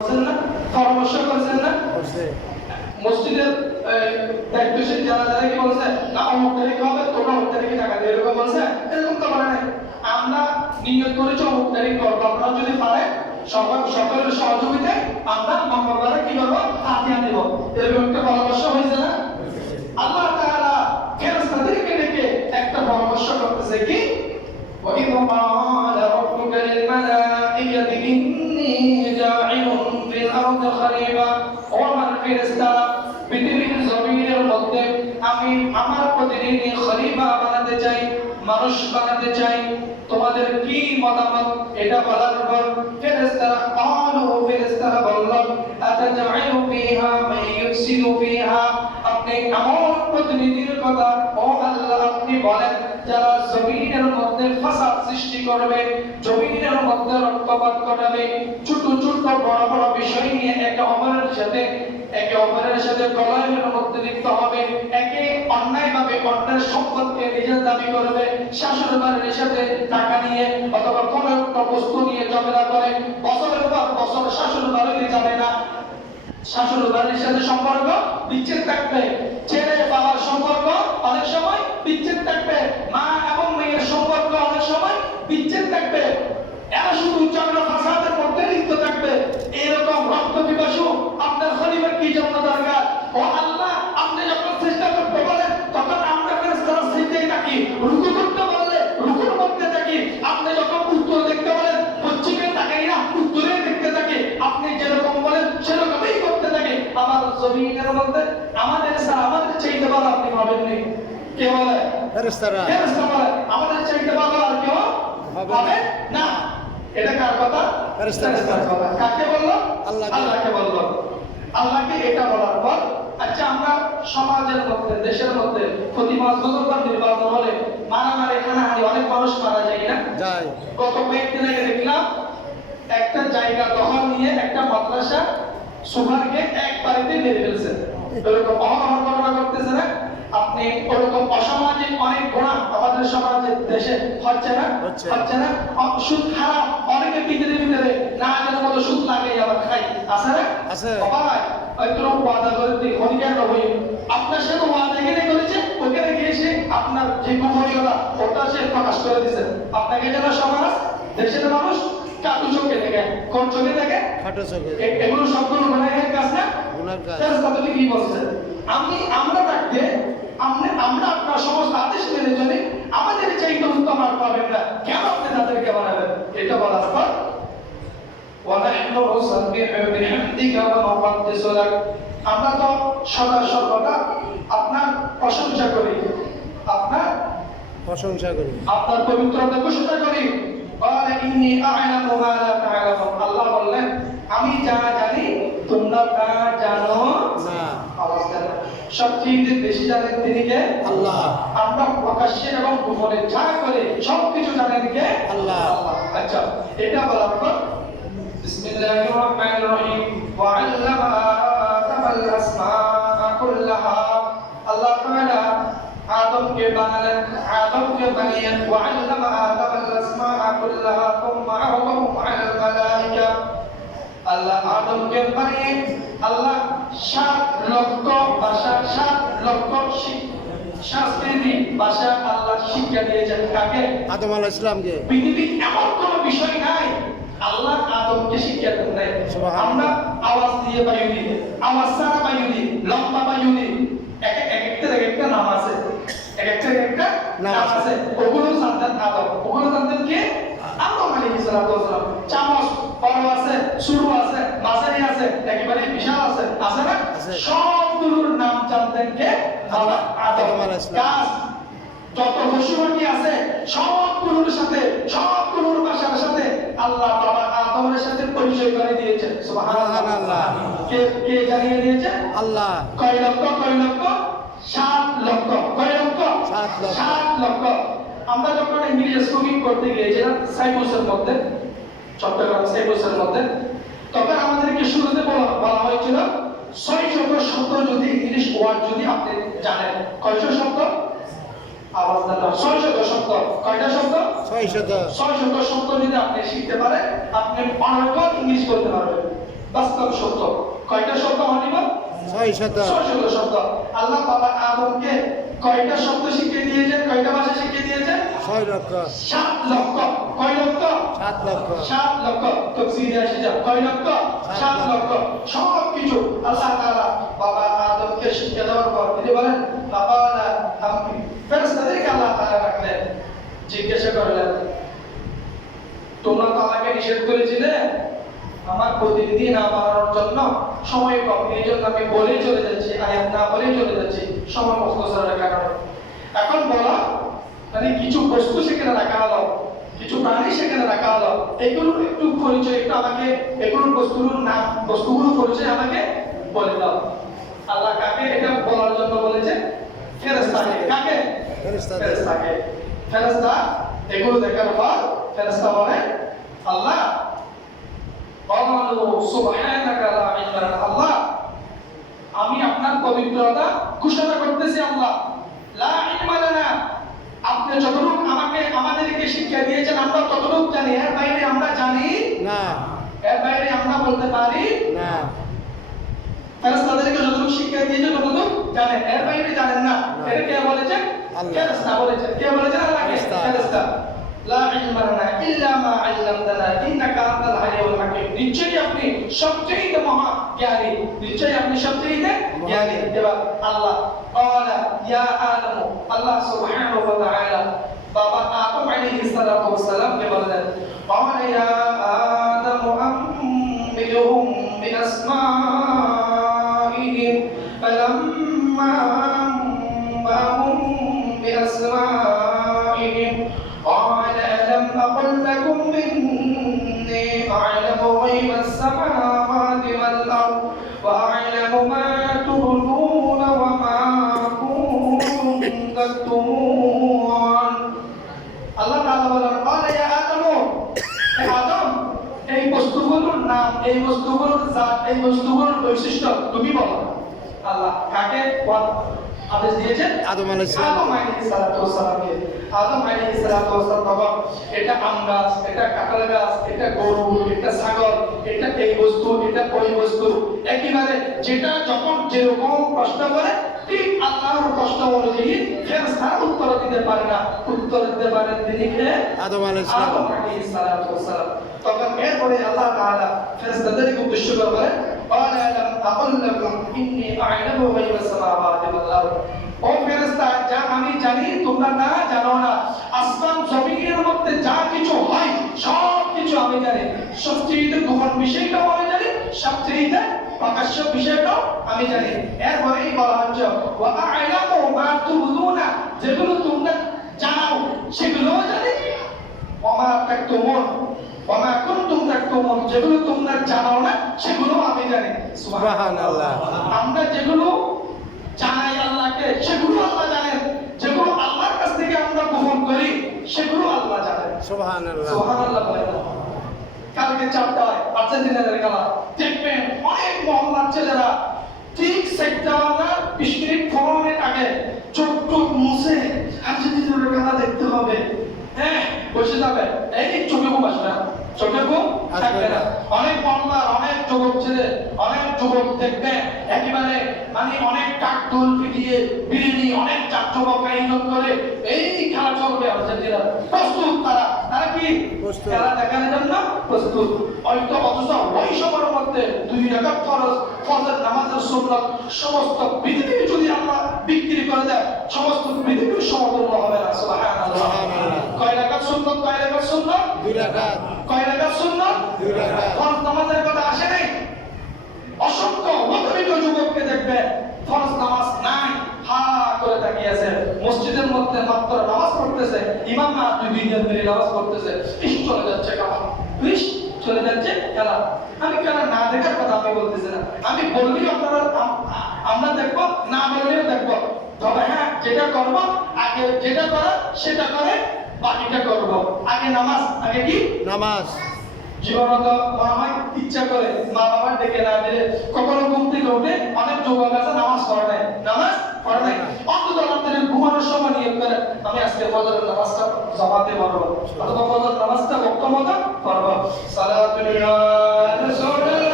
করছেন না, পরামর্শ করছেন না, মসজিদের দায়িত্বশীল যারা যারা কি বলছে না অমুক তারিখ হবে তোমরা অমুক তারিখে টাকা দিয়ে এরকম বলছে, এরকম তো বলে নাই। আমরা নিয়ত করেছি অমুক তারিখ করবো, আপনারা যদি পারে সকলের সহযোগিতায় আমরা মঙ্গলবারে কি করবো হাতিয়া দিব, এরকম একটা পরামর্শ হয়েছে না। আল্লাহ তাআলা ফেরেশতাদেরকে ডেকে একটা পরামর্শ করতেছে কি وَإِذْ قَالَ رَبُّكَ لِلْمَلَائِكَةِ إِنِّي جَاعِلٌ فِي الْأَرْضِ خَلِيفَةً وَمَنْ فِرِسْتَرَ পৃথিবীর জমিনের মধ্যে আমি আমার প্রতিনিধি খলিফা বানাতে চাই, মানুষ বানাতে চাই, তোমাদের কি মতামত? এটা বলার পর ফেরেশতারা বলল আতাজাইলু ফিহা মান ইউফসিদু ফিহা, আপনি এমন প্রতিনিধির কথা ও আল্লাহ আপনি বলেন যারা জমিনের মধ্যে ফাসাদ সৃষ্টি করবে, জমিনের মধ্যে রক্তপাত ঘটাবে, ছোট ছোট বড় বড় বিষয় নিয়ে একে অপরের সাথে কলহের মধ্যে লিপ্ত হবে, একে অন্যায়ভাবে অন্যের সম্পদকে নিজের দাবি করবে, শাশুড়ি বাড়ির সাথে টাকা নিয়ে অথবা কোনো একটা বস্তু নিয়ে ঝগড়া করে, বছরের পর বছর শাশুড়ি বাড়িতে যাবে না, শাশুড়ি বাড়ির সাথে সম্পর্ক বিচ্ছেদ থাকবে, ছেলে বাবার সম্পর্ক অনেক সময় বিচ্ছেদ থাকবে, মা এবং মেয়ের সম্পর্ক অনেক সময় বিচ্ছেদ থাকবে, এরা শুধু ঝগড়া ফাসাদের মধ্যে লিপ্ত থাকবে। এরকম রক্ত পিপাসু আপনার খলিফার কি জন্য দরকার? ও আল্লাহ, আপনি যখন চেষ্টা করতে বলেন তখন আমরা ফেরেশতারা সিজদায় থাকি, রুকু করতে বললে রুকুর মধ্যে থাকি, আপনি যখন উত্তর দেখতে বলেন পশ্চিমে তাকাই না, উত্তরে দেখতে থাকি, আপনি যেরকম বলেন সেরকমই করতে থাকি। আমার জমিনের মধ্যে আমাদের চাইতে ভালো আপনি পাবেন না। কে বলে? ফেরেশতারা বলে আমাদের চাইতে ভালো আর কেউ হবে না। এটা কার কথা? ফেরেশতাদের কথা। কাকে বলল? আল্লাহকে বলল। আল্লাহকে এটা বলার পর আচ্ছা আমরা সমাজের মধ্যে দেশের মধ্যে প্রতি মাস বুধবার নির্বাচন হলে মারামারি হানাহানি অনেক মানুষ মারা যায় না যায়। গত কয়েকদিন আগে দেখলাম একটা জায়গা দখল নিয়ে একটা মাদ্রাসা সুপারকে এক বাড়িতে মেরে ফেলছে। এরকম অহরহ ঘটনা করতেছে না? আপনি ওরকম অসামাজিক অনেক গুনাহ আমাদের সমাজে দেশে হচ্ছে না? সুদ খারাপ, অনেকে পৃথিবীর ভিতরে না জানার মতো সুদ লাগে আবার খাই, আছে না? আছে। ভাই হয়তো ওয়াদা করে দিই খনিকার রবি আপনার সাথে ওয়াদা এখানে করেছে, ওখানে গিয়ে সে আপনার যে গোপনীয়তা ওটা সে প্রকাশ করে দিয়েছে। আপনাকে যারা সমাজ দেশের মানুষ কাটু চোখে দেখে, কোন চোখে দেখে? খাটো চোখে। এগুলো সবগুলো গুনাহের কাজ না? গুনাহের কাজ। তাহলে কি বলছে? আমরা থাকতে আমরা আপনার সমস্ত আদেশ মেনে চলি, আমাদের চাইতে উত্তম আর পাবেন না, কেন আপনি তাদেরকে বানাবেন? এটা বলার পর আমরা তো সদা সর্বদা আপনার প্রশংসা করি, আপনার পবিত্রতা ঘোষণা করি। আল্লাহ বললেন আমি যা জানি তোমরা তা জানো না। সবচেয়ে বেশি জানেন তিনি কে? আল্লাহ। আমরা প্রকাশ্যে এবং গোপনে যা করে সবকিছু জানেন কে? আল্লাহ। আচ্ছা এটা বলার পর বিসমিল্লাহির রহমানির রহিম ওয়া আল্লামা আদামাল আসমাআ কুল্লাহা, আল্লাহ তাআলা আদমকে বানিয়ে ওয়া আল্লামা আদামাল আসমাআ কুল্লাহা সুম্মা আরাদাহুম আলাল মালাইকা, আল্লাহ আদমকে বানিয়ে আল্লাহ 7 লক্ষ ভাষা 7 লক্ষ সংস্কৃতি ভাষা আল্লাহ শিক্ষা দিয়েছেন কাকে? আদম আলাইহিস সালামকে। পৃথিবী এমন কোন বিষয় নাই আল্লাহ আদমকে শিক্ষা দেন নাই। আমরা আওয়াজ দিয়ে বায়ু দিই, আওয়াজ ছাড়া বায়ু দিই, লম্বা বায়ু দিই, একটা নাম আছে, একটা নাম আছে। ওগুলো জানতেন আদম, ওগুলো জানতেন কে? আদম আলাইহিস সালাম। চামচ বড় আছে, ছোট আছে, মাঝারি আছে, একেবারে বিশাল আছে, আছে না? সবগুলোর নাম জানতেন কে? আল্লাহ আদম আলাইহিস সালাম। যত পশুপাখি আছে সবগুলোর সাথে সবগুলোর ভাষার সাথে আল্লাহ বাবা আদমের সাথে পরিচয় করে দিয়েছেন। সুবহানাল্লাহ। কে জানিয়ে দিয়েছেন? আল্লাহ। কয় লক্ষ? 7 লক্ষ। কয় লক্ষ? 7 লক্ষ। আমরা যখন ইংলিশ স্কুলিং করতে গিয়েছিলাম সাইপ্রাসের মধ্যে, চট্টগ্রাম সাইপ্রাসের মধ্যে, তখন আমাদেরকে শুরুতে বলা হয়েছিল 600 শব্দ যদি ইংলিশ ওয়ার্ড যদি আপনি জানেন। কয়শো শব্দ? আওয়াজ দাও। 600 শব্দ। কয়টা শব্দ? 600 শব্দ যদি আপনি শিখতে পারেন আপনি অনেক ইংলিশ বলতে পারবেন। বাস্তব সত্য। কয়টা শব্দ মানিব? 6 শব্দ। আল্লাহ বাবা আদমকে কয়টা শব্দ শিখিয়ে দিয়েছেন? কয়টা ভাষা শিখিয়ে দিয়েছেন? 6 লক্ষ। 7 লক্ষ। কয় লক্ষ? 7 লক্ষ। 7 লক্ষ। তাফসীরে আসে যা কয় লক্ষ? 7 লক্ষ। সব কিছু আল্লাহ তাআলা বাবা আদমকে শিখিয়ে দেওয়ার পর তিনি বলেন বাবা আমি ফেরেশতাদেরকে আল্লাহ তাআলা রাখলেন, জিজ্ঞাসা করলেন তোমরা তো আমাকে নিষেধ করেছিলে আমার প্রতিনিধি না বানানোর জন্য, সময় কম, এই জন্য আমি বলেই চলে যাচ্ছি, আয়াত না বলেই চলে যাচ্ছি সময় মুখস্থরের কারণে। এখন বলো মানে কিছু বস্তু সেখানে রাখা হলো, কিছু প্রাণী সেখানে রাখা হলো, এগুলোর একটু পরিচয় একটু আমাকে, এগুলোর বস্তুগুলোর নাম, বস্তুগুলোর পরিচয় আমাকে বলে দাও। আল্লাহ কাকে এটা বলার জন্য বলেছে? ফেরেশতাকে। কাকে? ফেরেশতাকে। ফেরেশতা এগুলো দেখার পর ফেরেশতা বলে আল্লাহ আল্লাহ আমি আপনার পবিত্রতা ঘোষণা করতেছি আল্লাহ, লা ইলমা লানা, আপনি যতটুকু আমাদেরকে শিক্ষা দিয়েছেন আমরা ততটুকু জানি, এর বাইরে আমরা জানি না, এর বাইরে আমরা বলতে পারি না। ফেরেশতাদেরকে যতটুকু শিক্ষা দিয়েছেন ততটুকু জানেন, এর বাইরে জানেন না। এটা কে বলেছেন? ফেরেশতা বলেছেন। কে বলেছেন? আল্লাহকে। ফেরেশতা লা ইলমা লানা ইল্লা মা আল্লামতানা ইন্নাকা আনতাল আলিমুল হাকীম, নিশ্চয়ই আপনি সবচেয়ে মহা জ্ঞানী, নিশ্চয়ই আপনি সবচেয়ে জ্ঞানী। এবার আল্লাহ ক্বালা ইয়া আদম, আল্লাহ সুবহানাহু ওয়া তাআলা বাবা আদম আলাইহিস সালাতু ওয়াস সালাম কে বলেন ক্বালা ইয়া আদম আম্বিহুম বিআসমাইহিম ফালাম্মা আম্বাহুম বিআসমাইহিম قال ألم أقل لكم إني أعلم غيب السماوات والأرض وأعلم ما تبدون وما كنتم تكتمون। আল্লাহ তাআলা বলেন قال يا آدم, আদম এই বস্তুগুলোর নাম, এই বস্তুগুলোর জাত, এই বস্তুগুলোর বৈশিষ্ট্য তুমি বলো। আল্লাহ কাকে আদেশ দিয়েছেন? আদম আলাইহিস সালামকে। আদম আলাইহিস সালাম বাবা এটা আম গাছ, এটা কাঁঠাল গাছ, এটা গরু, এটা ছাগল, এটা এই বস্তু, এটা ওই বস্তু, একেবারে যেটা যখন যেরকম প্রশ্ন করে ঠিক আল্লাহর প্রশ্ন অনুযায়ী ফেরেশতারা উত্তর দিতে পারে না, উত্তর দিতে পারেন তিনি কে? আদম আলাইহিস সালাম। তখন এরপরে আল্লাহ তাআলা ফেরেশতাদেরকে উদ্দেশ্য করে বলেন قال ألم أقل لكم إني أعلم غيب السماوات والأرض, ও ফেরেশতা যা আমি জানি তোমরা না জানো না, আসমান জমিনের মধ্যে যা কিছু হয় সব কিছু আমি জানি, সবচেয়ে গোপন বিষয়টাও আমি জানি, সবচেয়ে প্রকাশ্য বিষয়টাও আমি জানি। এরপরেই বলা হচ্ছে ওয়া আ'লামু মা তুবদুনা, যেগুলো তোমরা জানাও সেগুলোও জানি, ওয়া মা তাকতুমুন ওয়া মা কুনতুম তাকতুমুন, যেগুলো তোমরা জানো না সেগুলো আমি জানি। সুবহানাল্লাহ। আমরা যেগুলো জানাই আল্লাহকে সেগুলো আল্লাহ জানেন, যেগুলো আল্লাহর কাছ থেকে আমরা গোপন করি সেগুলো আল্লাহ জানেন। সুবহানাল্লাহ। সুবহানাল্লাহ বলেন। কালকে 4টায় আর্জেন্টিনার খেলা দেখবেন অনেক মহল্লার ছেলেরা ঠিক সেক্টরওয়ালা 20 মিনিট 15 মিনিট আগে চোখ মুছে আর্জেন্টিনার খেলা দেখতে হবে, হ্যাঁ বসে যাবে, এই চোখে ঘুম আসবে না, চোখে ঘুম থাকবে না। অনেক মহল্লার অনেক যুবক ছেলে, অনেক যুবক দেখবে একেবারে মানে অনেক টাকটুল পিটিয়ে বিরিয়ানি অনেক চাকচমক আয়োজন করে এই খেলা চলবে আর্জেন্টিনা, প্রস্তুত তারা কি খেলা দেখার জন্য প্রস্তুত। হয়তো অথচ ওই সময়ের মধ্যে 2 রাকাত ফরজ, ফজর নামাজের সুন্নাত সমস্ত পৃথিবী যদি আল্লাহ বিক্রি করে দেয় সমস্ত পৃথিবীর সমতুল্য হবে না। সুবহানাল্লাহ। কয় রাকাত সুন্নাত? কয় রাকাত সুন্নাত? 2 রাকাত। কয় রাকাত সুন্নাত? 2 রাকাত। ফরজ নামাজের কথা আসে নাই? অসংখ্য মতবিদ যুবককে দেখবে ফরজ নামাজ নাই, হা করে তাকিয়ে আছে, মসজিদের মধ্যে মাত্র নামাজ পড়তেছে, ইমাম না 2 মিনিট নামাজ পড়তেছে, চলে যাচ্ছে খেলা, চলে যাচ্ছে খেলা। আমি খেলা না দেখার কথা আমি বলতেছি না, আমি বললি আপনারা আমরা দেখবো, না বললেও দেখবো, তবে হ্যাঁ যেটা করবো আগে যেটা করা সেটা করে বাকিটা করবো। আগে নামাজ, আগে কি নামাজ। জীবনত মনে হয় ইচ্ছা করে মা বাবা ডেকে না দিলে কখনো ঘুম থেকে উঠে অনেক যুবক আছে নামাজ পড়ে নাই, নামাজ পড়ে নাই, অন্তত রাত্রে ঘুমানোর সময় নিয়ত করে আমি আজকে ফজরের নামাজটা জামাতে পড়বো, অথবা ফজর নামাজটা ওয়াক্ত মতো পড়বো। সালাতুল ইয়া রাসূলুল্লাহ